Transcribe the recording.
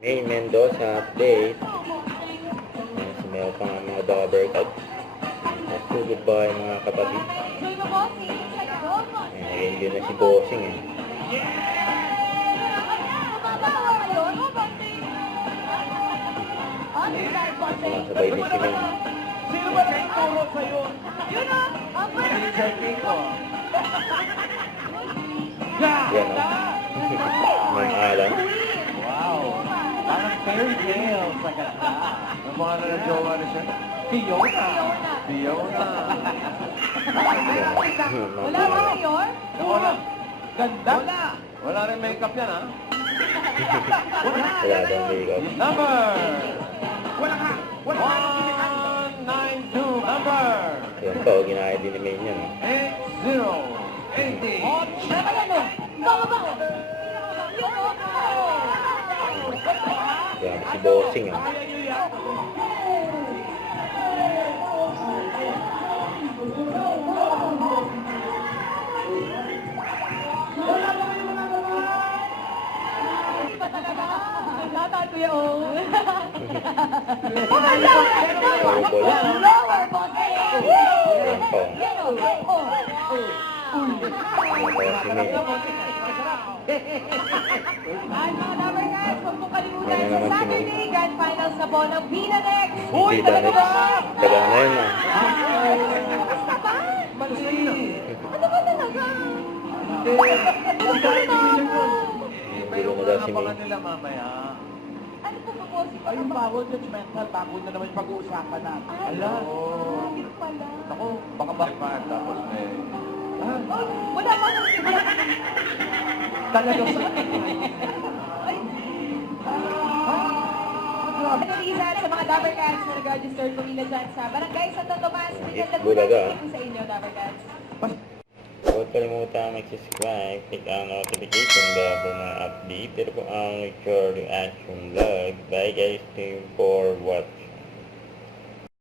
May Mendoza update. Si Mel pa nga mga dauber cut. So goodbye mga kapatid. Ngayon din na si Bossing eh. Sumasabay din si May. Sino ba nagturo sa'yo? Yun o! Sir Kiko. Yan o. Mang Alan. Wow. Parang fairy tale sa ganda. Ang mga na-jowa na siya. Fiona. Fiona. Wala ba Mayor? Wala. Ganda. Wala rin makeup yan, ha? Wala daw makeup. Number. Wala ka. 192. Number. Yan pa o, ginaya din ni May niyan. 8080. Ano ba yan o? Bawa ba? Yun o! Yan si Bossing eh. Tatay ko yun. Lower boss. Yan pa o. Yan o. Yan pa si May. Ay, mga number guys, huwag mong kalimutan Ano sa naman si May? Saturday, grand finals na po ng Vina Next. Kita next. Taga na yun ah. Basta ba? Mali. Ano ba talaga? Gulo mo daw si May. Abangan nila mamaya. Ano po ba po? Ay, yung bawal judgmental. Bago na naman yung pag-uusapan natin. Ay, Ala. bakit pala? Ako, baka bakit tapos may... Ah, Wala pa akong siya. talagang sa... Ay, ano Lisa, sa mga Dabber Cats na nag-register kumila dyan sa Barangay Santo Tomas, Bigyan Bulaga. Laguna, sa inyo, Dabber Cats. Huwag kalimutan mag-subscribe, click ang notification bell para mga update. Pero kung ang record reaction vlog. Bye guys, thank you for watching.